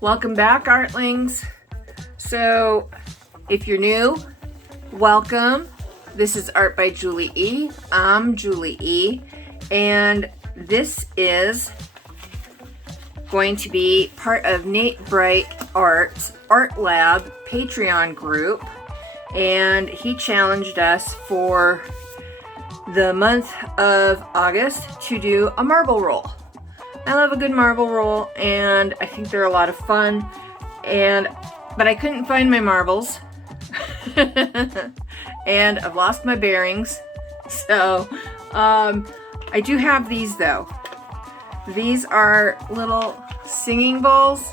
Welcome back, Artlings. So if you're new, welcome. This is Art by Julie E. I'm Julie E. And this is going to be part of Nate Bright Art's Art Lab Patreon group. And he challenged us for the month of August to do a marble roll. I love a good marble roll, and I think they're a lot of fun. But I couldn't find my marbles, and I've lost my bearings. So I do have these though. These are little singing bowls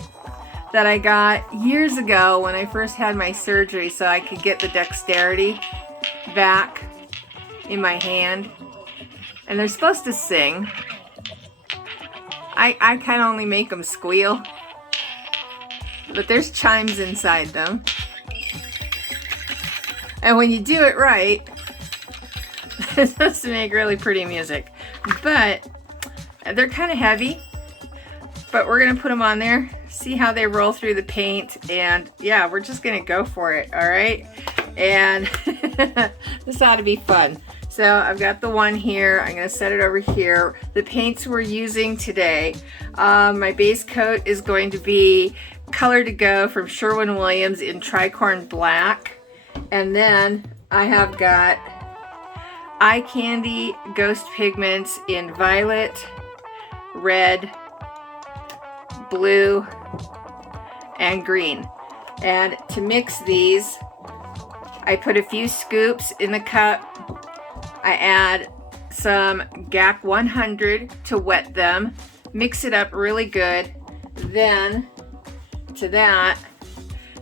that I got years ago when I first had my surgery, so I could get the dexterity back in my hand. And they're supposed to sing. I can only make them squeal, but there's chimes inside them. And when you do it right, it's supposed to make really pretty music. But they're kind of heavy, but we're gonna put them on there, see how they roll through the paint, and yeah, we're just gonna go for it, all right? And this ought to be fun. So I've got the one here. I'm going to set it over here. The paints we're using today, my base coat is going to be Color to Go from Sherwin-Williams in Tricorn Black. And then I have got Eye Candy Ghost Pigments in Violet, Red, Blue, and Green. And to mix these, I put a few scoops in the cup. I add some GAC 100 to wet them, mix it up really good. Then to that,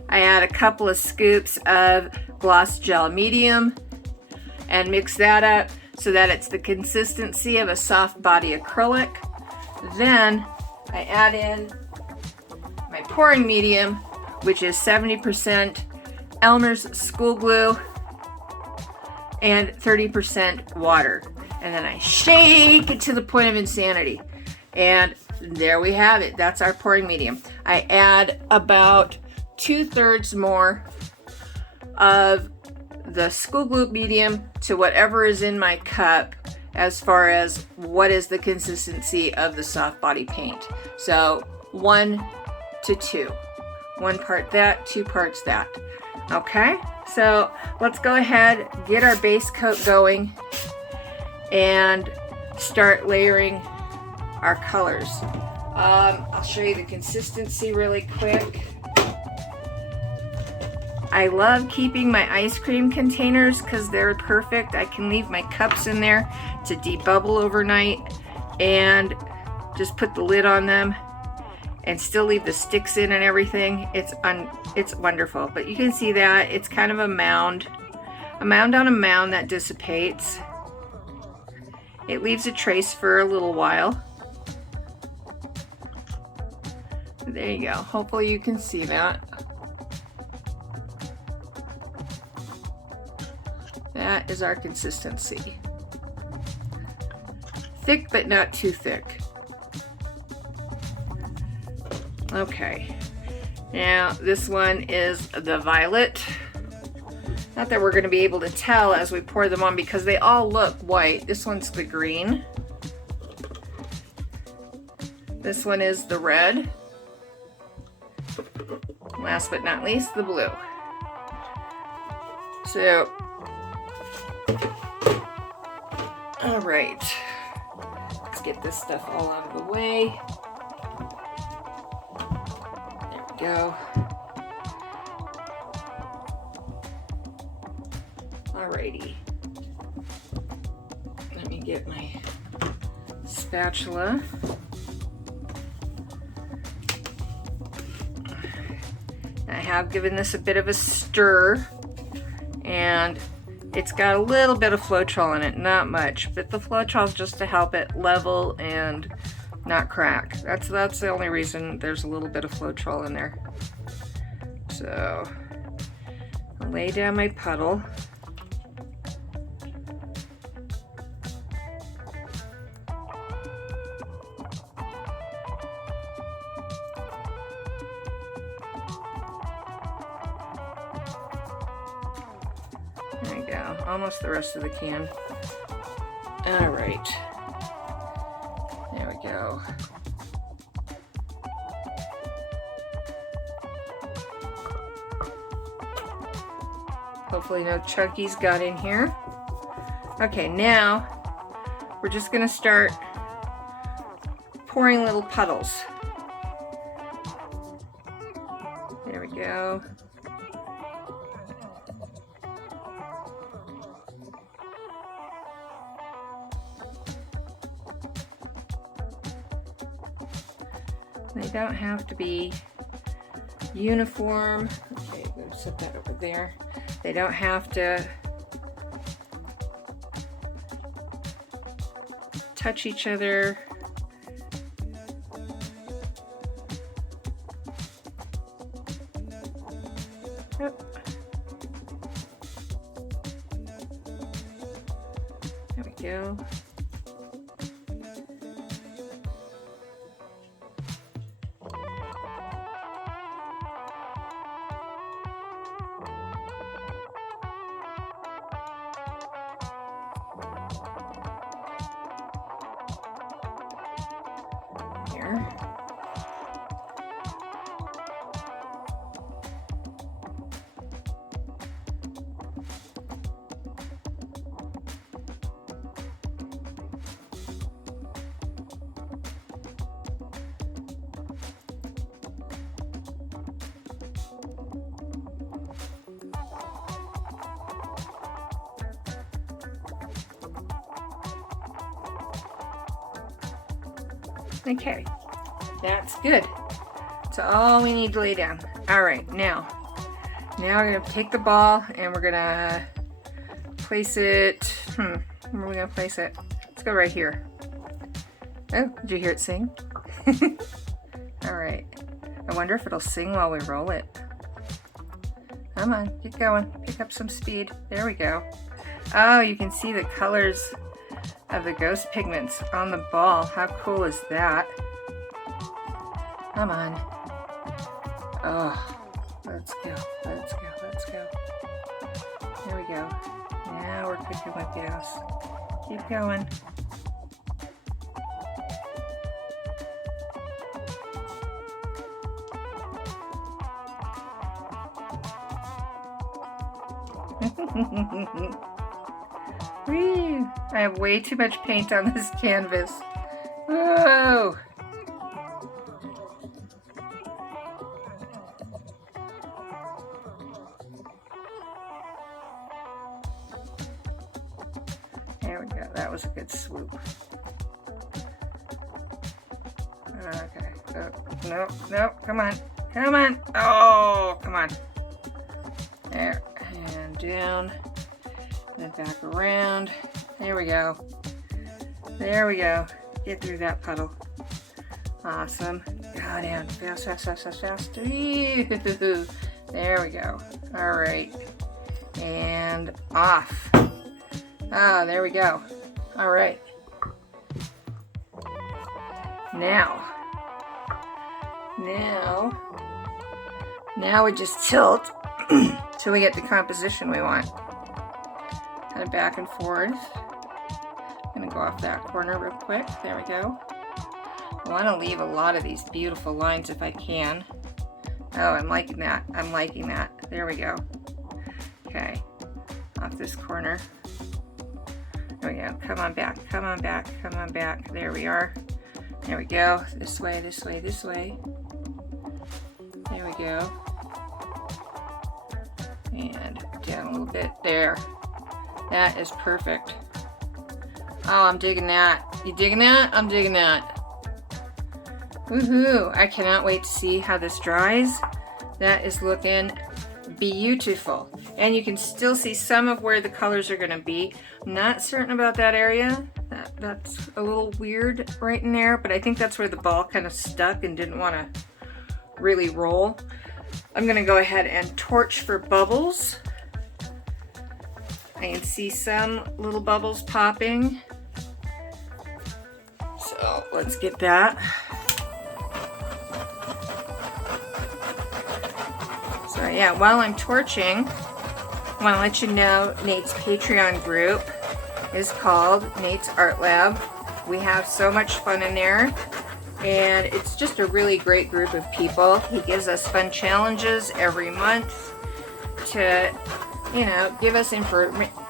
I add a couple of scoops of Gloss Gel Medium and mix that up so that it's the consistency of a soft body acrylic. Then I add in my pouring medium, which is 70% Elmer's School Glue and 30% water. And then I shake it to the point of insanity. And there we have it. That's our pouring medium. I add about 2/3 more of the school glue medium to whatever is in my cup as far as what is the consistency of the soft body paint. So 1 to 2. 1 part that, 2 parts that. Okay, so let's go ahead, get our base coat going, and start layering our colors. I'll show you the consistency really quick. I love keeping my ice cream containers because they're perfect. I can leave my cups in there to debubble overnight and just put the lid on them and still leave the sticks in and everything. It's wonderful. But you can see that it's kind of a mound on a mound that dissipates. It leaves a trace for a little while. There you go. Hopefully you can see that. That is our consistency. Thick, but not too thick. Okay, now this one is the violet. Not that we're going to be able to tell as we pour them on because they all look white. This one's the green. This one is the red. Last but not least, the blue. So, all right, let's get this stuff all out of the way. Go. Alrighty. Let me get my spatula. I have given this a bit of a stir, and it's got a little bit of Floetrol in it, not much, but the Floetrol is just to help it level and not crack. That's the only reason there's a little bit of Floetrol in there. So I'll lay down my puddle. There you go, almost the rest of the can. All right, there we go. Hopefully no chunkies got in here. Okay, now we're just gonna start pouring little puddles. There we go. They don't have to be uniform. Okay, I'm gonna set that over there. They don't have to touch each other. Oh. There we go. Here. Okay, that's good. That's all we need to lay down. All right, now we're gonna take the ball and we're gonna place it. Where are we gonna place it? Let's go right here. Oh, did you hear it sing? All right. I wonder if it'll sing while we roll it. Come on, get going. Pick up some speed. There we go. Oh, you can see the colors of the ghost pigments on the ball. How cool is that? Come on. Oh, let's go, let's go, let's go. There we go. Now we're cooking with gas. Keep going. Whee! I have way too much paint on this canvas. Whoa! There we go. That was a good swoop. Okay. Oh, no, no, come on. Come on. Oh, come on. There. And down. And back around. There we go. There we go. Get through that puddle. Awesome. Go down. Fast, fast, fast, fast, fast. There we go. All right. And off. Ah, there we go. All right. Now we just tilt till we get the composition we want. Kind of back and forth. I'm gonna go off that corner real quick. There we go. I want to leave a lot of these beautiful lines if I can. Oh, I'm liking that. I'm liking that. There we go. Okay, off this corner. There we go. Come on back. Come on back. Come on back. There we are. There we go. This way, this way, this way. There we go. And down a little bit. There. That is perfect. Oh, I'm digging that. You digging that? I'm digging that. Woohoo! I cannot wait to see how this dries. That is looking beautiful. And you can still see some of where the colors are going to be. I'm not certain about that area. That's a little weird right in there, but I think that's where the ball kind of stuck and didn't want to really roll. I'm going to go ahead and torch for bubbles. I can see some little bubbles popping. So let's get that. So yeah, while I'm torching, want to let you know Nate's Patreon group is called Nate's Art Lab. We have so much fun in there, and it's just a really great group of people. He gives us fun challenges every month to, you know, give us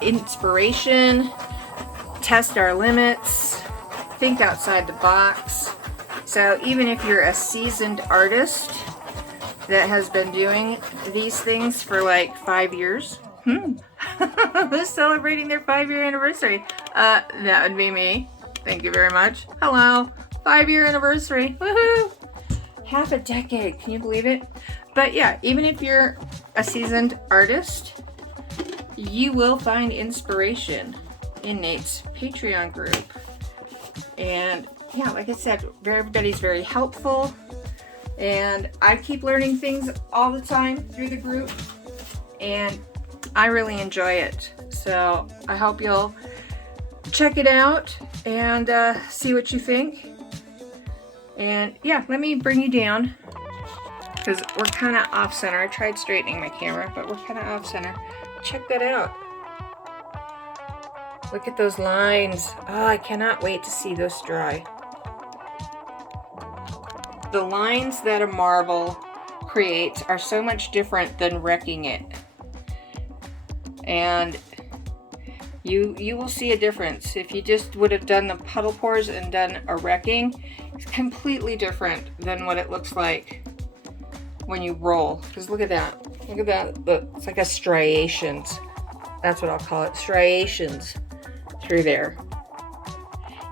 inspiration, test our limits, think outside the box. So even if you're a seasoned artist that has been doing these things for like 5 years, who's celebrating their 5-year anniversary? That would be me. Thank you very much. Hello, 5-year anniversary. Woohoo! Half a decade, can you believe it? But yeah, even if you're a seasoned artist, you will find inspiration in Nate's Patreon group. And yeah, like I said, everybody's very helpful, and I keep learning things all the time through the group, and I really enjoy it. So I hope you'll check it out and see what you think. And yeah, let me bring you down, because we're kind of off center. I tried straightening my camera, but we're kind of off center. Check that out. Look at those lines. Oh, I cannot wait to see those dry. The lines that a marble creates are so much different than wrecking it. And you will see a difference. If you just would have done the puddle pours and done a wrecking, it's completely different than what it looks like when you roll. Because look at that. Look at that. Look, it's like a striations. That's what I'll call it. Striations through there.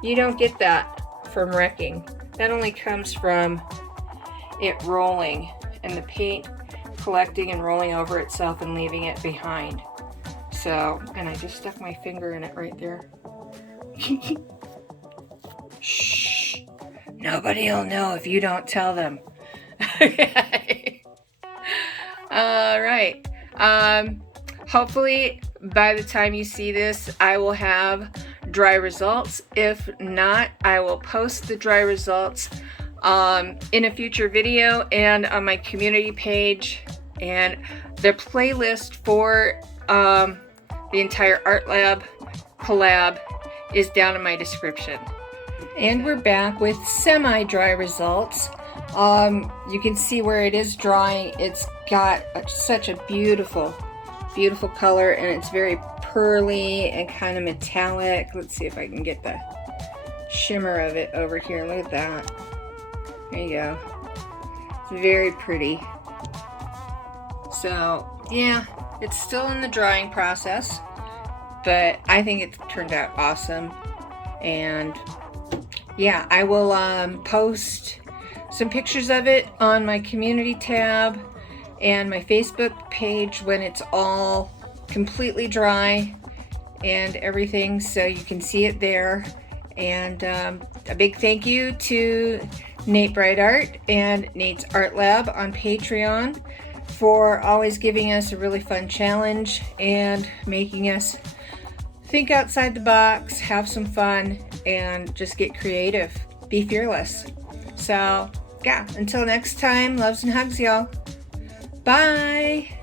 You don't get that from wrecking. That only comes from it rolling and the paint collecting and rolling over itself and leaving it behind. So, and I just stuck my finger in it right there. Shh. Nobody will know if you don't tell them. Okay. All right. Hopefully by the time you see this, I will have dry results. If not, I will post the dry results in a future video and on my community page, and the playlist for the entire Art Lab collab is down in my description. And we're back with semi-dry results. You can see where it is drying. It's got such a beautiful color, and it's very pearly and kind of metallic. Let's see if I can get the shimmer of it over here. Look at that. There you go. It's very pretty. So yeah, it's still in the drying process, but I think it turned out awesome. And yeah, I will post some pictures of it on my community tab and my Facebook page when it's all completely dry and everything, so you can see it there. And a big thank you to Nate Bright Art and Nate's Art Lab on Patreon for always giving us a really fun challenge and making us think outside the box, have some fun, and just get creative. Be fearless. So yeah, until next time, loves and hugs, y'all. Bye.